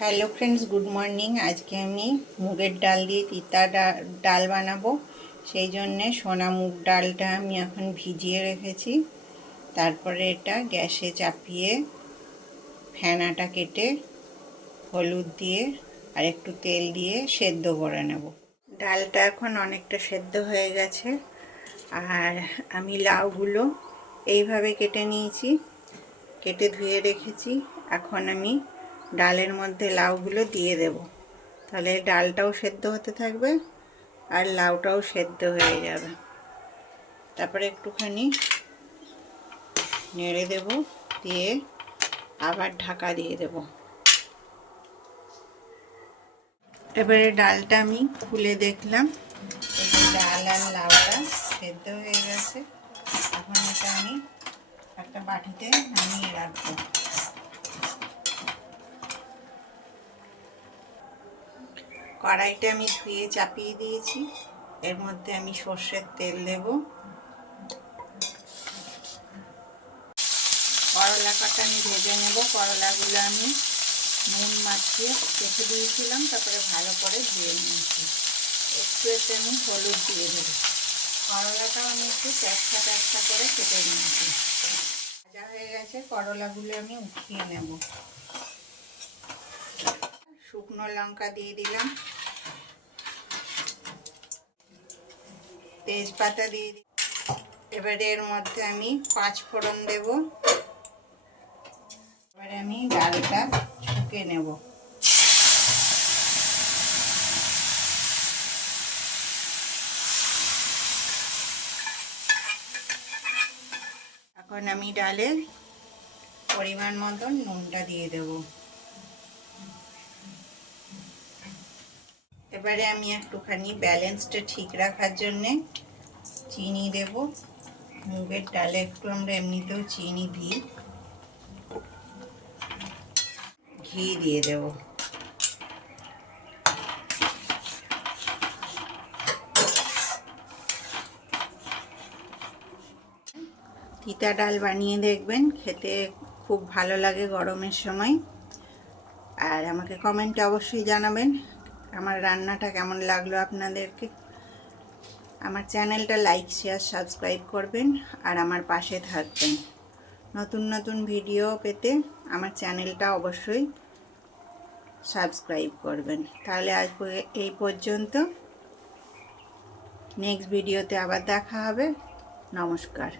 Hello friends, good morning. আজকে আমি মুগের ডাল দিয়ে তিতা ডাল বানাবো। সেই জন্যে সোনা মুগ ডালটা আমি এখন ভিজিয়ে রেখেছি। তারপরে এটা গ্যাসে চাপিয়ে ফেনাটা কেটে হলুদ দিয়ে আর একটু তেল দিয়ে সেদ্ধ করে নেব। ডালটা এখন অনেকটা সেদ্ধ হয়ে গেছে। আর আমি লাউগুলো এইভাবে কেটে নিয়েছি, কেটে ধুয়ে রেখেছি। এখন আমি ডালের মধ্যে লাউগুলো দিয়ে দেব, তাহলে ডালটাও সেদ্ধ হতে থাকবে আর লাউটাও সেদ্ধ হয়ে যাবে। তারপরে একটুখানি নেড়ে দেব, দিয়ে আবার ঢাকা দিয়ে দেব। এবারে ডালটা আমি খুলে দেখলাম, ডাল আর লাউটা সেদ্ধ হয়ে গেছে। এখন এটা আমি একটা বাটিতে নামিয়ে রাখবো। কড়াইটা আমি ধুয়ে চাপিয়ে দিয়েছি, এর মধ্যে আমি সর্ষের তেল দেব। করলা কাটা আমি ভেজে নেব। করলাগুলো আমি নুন মাখিয়ে রেখে দিয়েছিলাম, তারপরে ভালো করে ধুয়ে নিয়েছি। একটু এতে আমি হলুদ দিয়ে দেবো। করলাটাও আমি একটু ট্যাকসা করে কেটে নিয়েছি। ভাজা হয়ে গেছে, করলাগুলো আমি উঠিয়ে নেব। শুকনো লঙ্কা দিয়ে দিলাম, তেজপাতা দিয়ে দিই। এবারে এর মধ্যে আমি 5 ফোড়ন দেব। এবারে আমি ডালটা ছুঁকে নেব। এখন আমি ডালে পরিমাণ মতন নুনটা দিয়ে দেব। এবারে আমি একটুখানি ব্যালেন্সটা ঠিক রাখার জন্যে চিনি দেব। মুগের ডালে একটু আমরা এমনিতেও চিনি দিই। ঘি দিয়ে দেব। তিতা ডাল বানিয়ে দেখবেন, খেতে খুব ভালো লাগে গরমের সময়। আর আমাকে কমেন্টে অবশ্যই জানাবেন আমার রান্নাটা কেমন লাগলো আপনাদেরকে। আমার চ্যানেলটা লাইক, শেয়ার, সাবস্ক্রাইব করবেন আর আমার পাশে থাকবেন। নতুন নতুন ভিডিও পেতে আমার চ্যানেলটা অবশ্যই সাবস্ক্রাইব করবেন। তাহলে আজ এই পর্যন্ত। নেক্সট ভিডিওতে আবার দেখা হবে। নমস্কার।